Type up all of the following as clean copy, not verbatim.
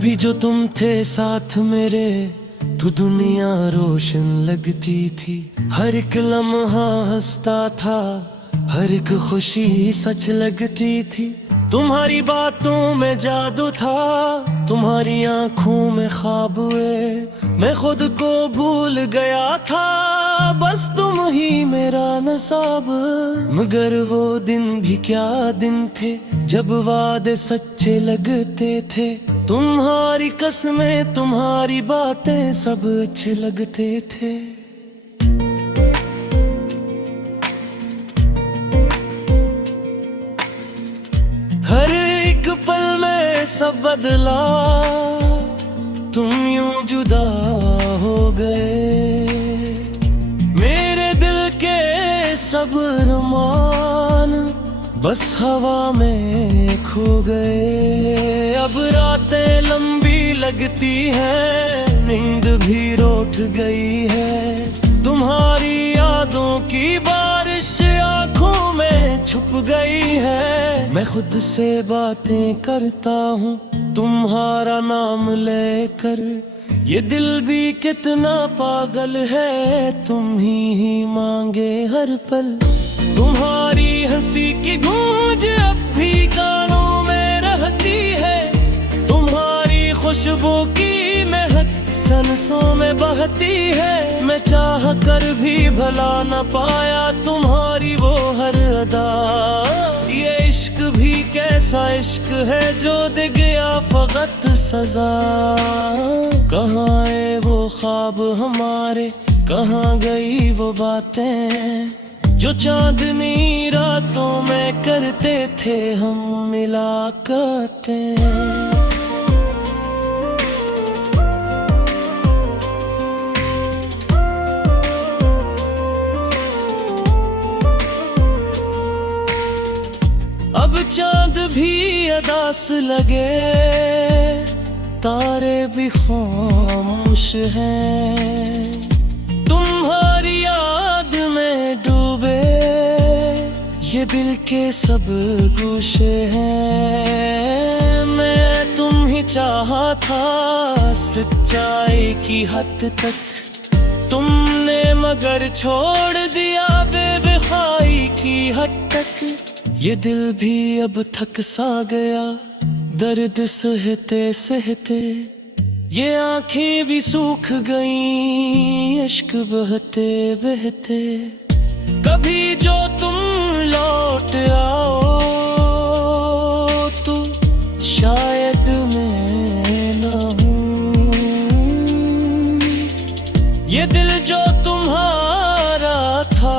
भी जो तुम थे साथ मेरे, तो दुनिया रोशन लगती थी। हर एक लम्हा हंसता था, हर एक खुशी सच लगती थी। तुम्हारी बातों में जादू था, तुम्हारी आंखों में ख्वाब हुए। मैं खुद को भूल गया था, बस तुम ही मेरा नसाब। मगर वो दिन भी क्या दिन थे, जब वादे सच्चे लगते थे। तुम्हारी कसमें, तुम्हारी बातें सब अच्छे लगते थे। हर एक पल में सब बदला, तुम यूं जुदा हो गए। मेरे दिल के सब अरमान बस हवा में खो गए। अब रातें लंबी लगती हैं, नींद भी रोट गई है। तुम्हारी यादों की बारिश आंखों में छुप गई है। मैं खुद से बातें करता हूँ तुम्हारा नाम लेकर। ये दिल भी कितना पागल है, तुम ही मांगे हर पल। तुम्हारी हंसी की गूंज अब भी कानों में रहती है। तुम्हारी खुशबू की महक सांसों में बहती है। मैं चाह कर भी भला न पाया तुम्हारी वो हर अदा। ये इश्क भी कैसा इश्क है जो दे गया फकत सजा। कहाँ है वो ख्वाब हमारे, कहाँ गई वो बातें जो चांदनी रातों में करते थे हम मिला करते। अब चांद भी अदास लगे, तारे भी खामोश हैं। तुम्हारी याद में डूबे ये दिल के सब गोशे हैं। मैं तुम ही चाहा था सच्चाई की हद तक, तुमने मगर छोड़ दिया बेवफाई की हद तक। ये दिल भी अब थक सा गया दर्द सहते सहते। ये आंखें भी सूख गईं इश्क बहते बहते। कभी जो तुम लौट आओ तो शायद मैं ना हूँ। ये दिल जो तुम्हारा था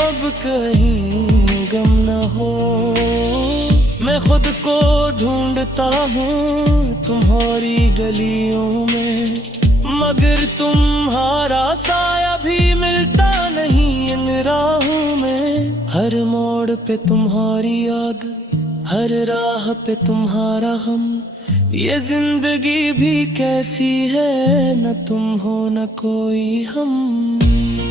अब कहीं गम न हो। मैं खुद को ढूंढता हूँ तुम्हारी गलियों में, मगर तुम्हारा साया भी मिलता नहीं इन राहों में। हर मोड़ पे तुम्हारी याद, हर राह पे तुम्हारा गम। ये जिंदगी भी कैसी है, न तुम हो न कोई हम।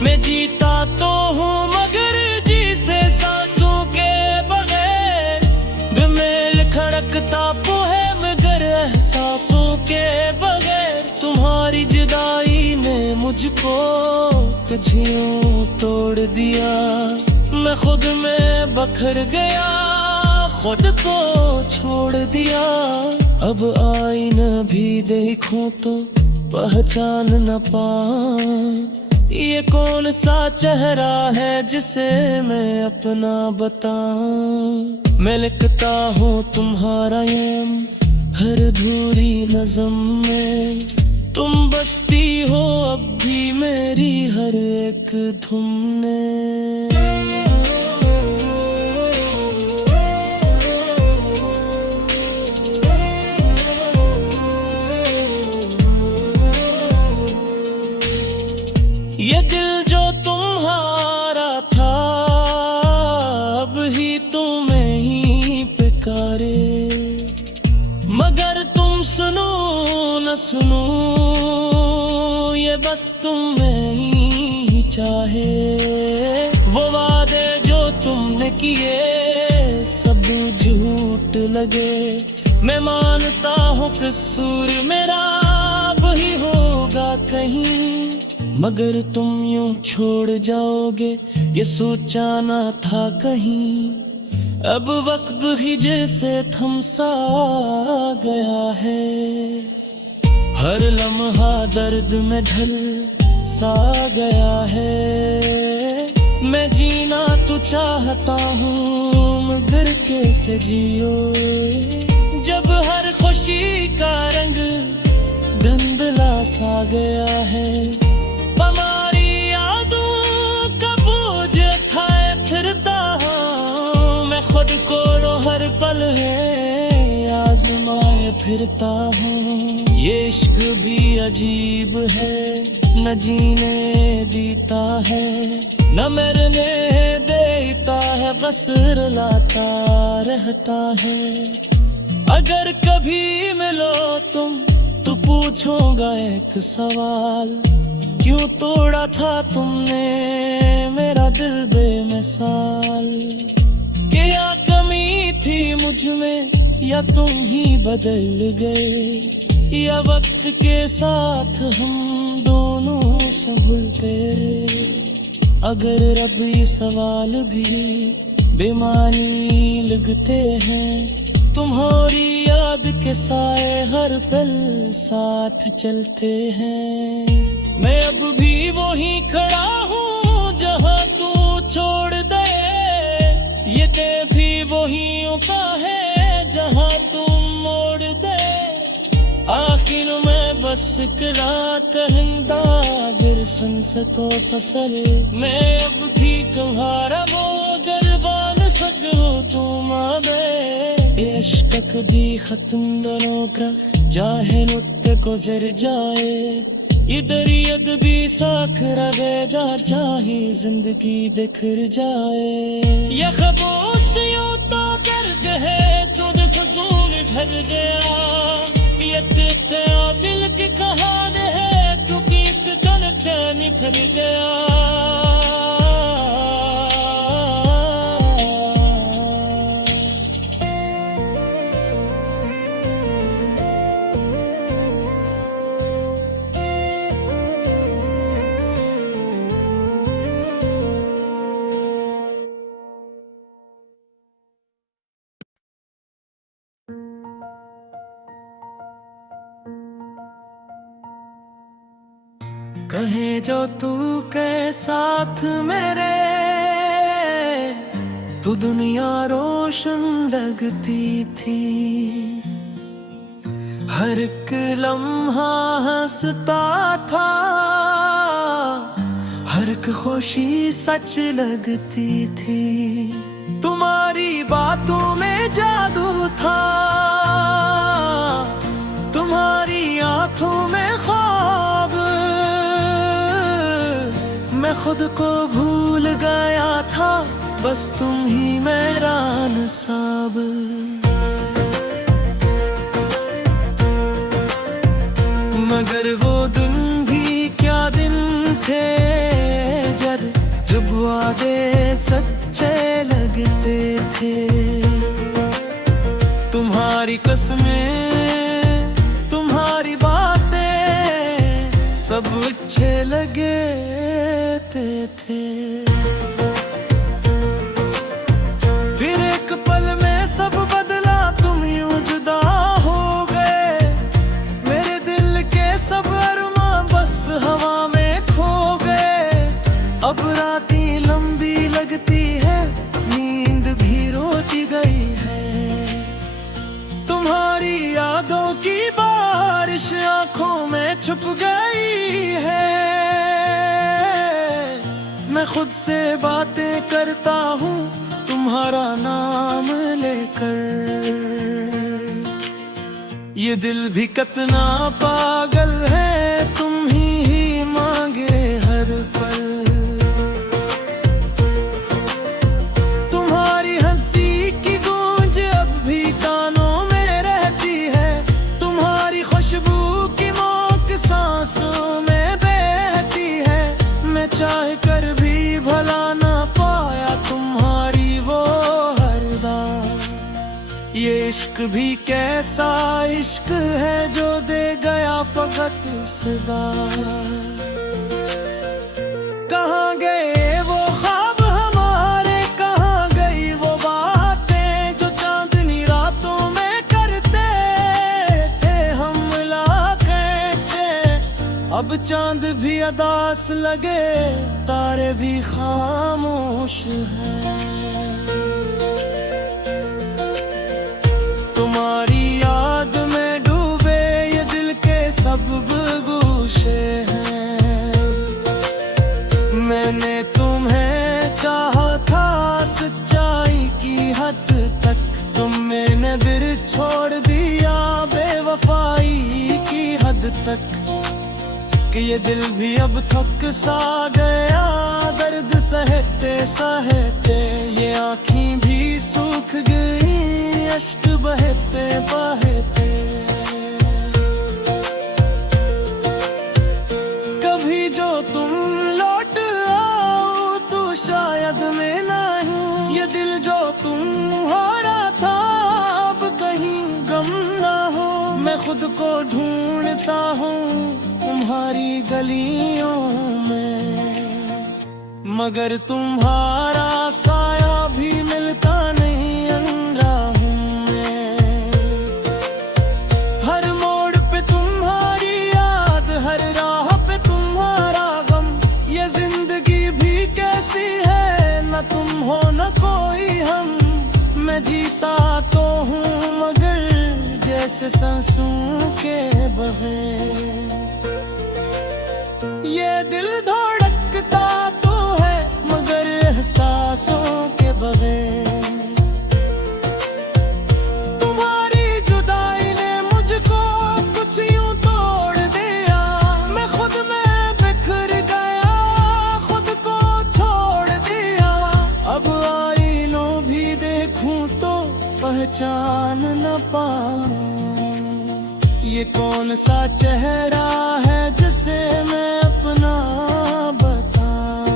मैं जीता तो हूँ मगर जी से सांसों के बगैर। बेमेल खड़कता है मगर एहसासों के बगैर। तुम्हारी जुदाई ने मुझको कझियों तोड़ दिया। मैं खुद में बखर गया, खुद को छोड़ दिया। अब आईना भी देखूं तो पहचान न पाऊं। ये कौन सा चेहरा है जिसे मैं अपना बताऊं। मैं लिखता हूँ तुम्हारा नाम हर अधूरी नज़म में। तुम बसती हो अब भी मेरी हर एक धुन में। ये दिल जो तुम्हारा था अब ही तुम्हें ही पुकारे। मगर तुम सुनो न सुनो ये बस तुम्हें ही चाहे। वो वादे जो तुमने किए सब झूठ लगे। मैं मानता हूँ कसूर मेरा वही होगा कहीं, मगर तुम यूं छोड़ जाओगे ये सोचा ना था कहीं। अब वक्त ही जैसे थमसा गया है, हर लम्हा दर्द में ढल सा गया है। मैं जीना तो चाहता हूँ मगर कैसे जियो, जब हर खुशी का रंग धुंधला सा गया है। हमारी यादों का बोझ उठाए फिरता हूँ मैं खुद को, हर पल है आजमाए फिरता हूँ। ये इश्क भी अजीब है, न जीने देता है न मरने देता है, बस रुलाता रहता है। अगर कभी मिलो तुम तो पूछोगा एक सवाल, क्यों तोड़ा था तुमने मेरा दिल बेमिसाल। क्या कमी थी मुझ में या तुम ही बदल गए, या वक्त के साथ हम दोनों संभलते रहे। अगर रब ये सवाल भी बेमानी लगते हैं, तुम्हारी याद के साए हर पल साथ चलते हैं। मैं अब भी वही खड़ा हूँ जहाँ तू छोड़ दे, ये ते भी वही का है जहाँ तुम मोड़ दे। आखिर मैं बस इकरार कहंदा गिर संसतो पसरे, मैं अब भी तुम्हारा मोगर बन सकूं तुम आवे। इश्क कदी खत्म दोनों का जाहे नुत्ते को जर जाए, इधर यद भी साख रहेगा चाहे जिंदगी बिखर जाए। ये खामोशियों तो दर्द है जो फजूल भर गया, ये तेरा दिल की कहानी है जो गीत गल के निखर गया। कहे जो तू के साथ मेरे, तू दुनिया रोशन लगती थी। हर एक लम्हा हंसता था, हर एक खुशी सच लगती थी। तुम्हारी बातों में जादू था, तुम्हारी आंखों में ख्वाब। मैं खुद को भूल गया था, बस तुम ही मेरा नसाब। मगर वो दिन भी क्या दिन थे जब वादे सच्चे लगते थे। तुम्हारी कसमें तुम्हारी बातें सब अच्छे लगे थे। फिर एक पल में सब बदला, तुम यूं जुदा हो गए। मेरे दिल के सब अरमां बस हवा में खो गए। अब रातें लंबी लगती है, नींद भी रोती गई है। तुम्हारी यादों की बारिश आंखों में छुप गई है। मैं खुद से बातें करता हूँ तुम्हारा नाम लेकर। ये दिल भी कितना पागल है, तुम ही मांगे हर पल। तुम्हारी हंसी की गूंज अब भी कानों में रहती है। तुम्हारी खुशबू की महक सांसों में बहती है। मैं चाह कर भी भला ना पाया तुम्हारी वो हरदा। ये इश्क भी कैसा इश्क है जो दे गया फकत सजा। कहाँ गए वो ख्वाब हमारे, कहाँ गई वो बातें जो चांदनी रातों में करते थे हम मुलाकातें। अब चांद भी अदास लगे, तारे भी खामोश हैं। तुम्हारी याद में डूबे ये दिल के सब गोशे हैं। मैंने तुम्हें चाहा था सच्चाई की हद तक, तुमने फिर छोड़ दिया बेवफाई की हद तक। कि ये दिल भी अब थक सा गया दर्द सहते सहते, ये आँखें भी सूख गई अश्क बहते बहते। कभी जो तुम लौट आओ तो शायद मैं नहीं, ये दिल जो तुम हारा था अब कहीं गम ना हो। मैं खुद को ढूंढता हूँ तुम्हारी गलियों में, मगर तुम्हारा साया भी मिलता नहीं। अंधा हूँ मैं, हर मोड़ पे तुम्हारी याद, हर राह पे तुम्हारा गम। ये जिंदगी भी कैसी है, न तुम हो न कोई हम। मैं जीता तो हूँ मगर जैसे सांसों के बगैर। ये दिल धड़कता तो है मगर एहसासों के बगैर। तुम्हारी जुदाई ने मुझको कुछ यूं तोड़ दिया, मैं खुद में बिखर गया, खुद को छोड़ दिया। अब आईनों भी देखूं तो पहचान न पाऊं, ये कौन सा चेहरा है जिसे मैं अपना बताऊं।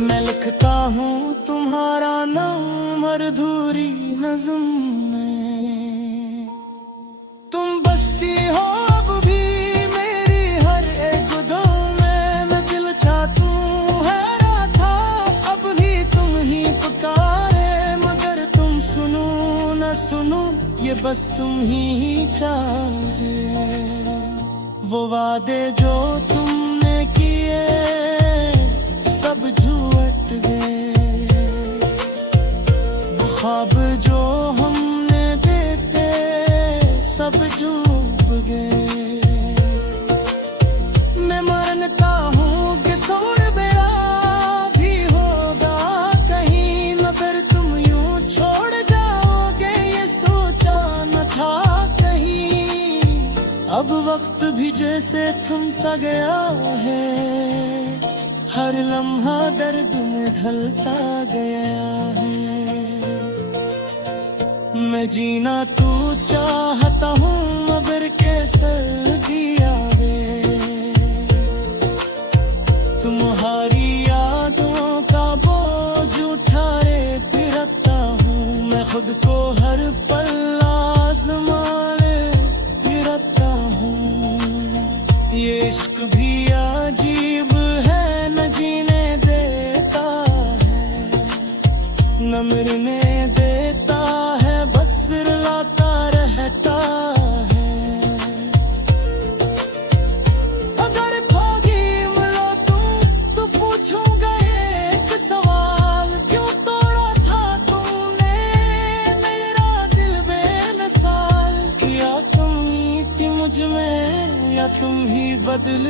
मैं लिखता हूँ तुम्हारा नाम हर अधूरी नज़्म में। तुम बसती हो अब भी मेरी हर एक दो में। मैं दिल चाहूं हैरा था अब भी तुम ही पुकारे, मगर तुम सुनो न सुनो ये बस तुम ही चाहे। वो वादे जो तुमने किए सब झूठ गए, वो ख्वाब जो हमने देते सब डूब गए। मैं मानता हूँ कि सोच बेड़ा भी होगा कहीं, मगर तुम यूं छोड़ जाओगे ये सोचा न था कहीं। अब वक्त भी जैसे थम सा गया है, हर लम्हा दर्द में ढल सा गया है। मैं जीना तू चाहता हूँ मगर कैसे दिया रे। तुम्हारी यादों का बोझ उठा रे फिरता हूँ, मैं खुद को हर पल आज़मा ले फिरता हूँ। ये इश्क भी अजीब है, न जीने देता है न मरने देता है, बस रुलाता रहता है। अगर खोगी मिलो तुम तो पूछूंगा एक सवाल, क्यों तोड़ा था तुमने मेरा दिल बेमिसाल। क्या कमी थी मुझ में या तुम ही बदल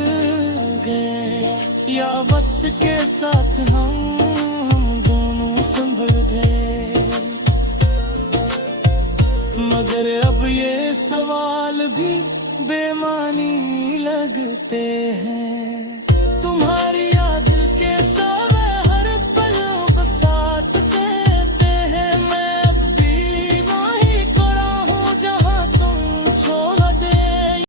गए, या वक्त के साथ हम दोनों संभल गए। मगर अब ये सवाल भी बेमानी लगते हैं।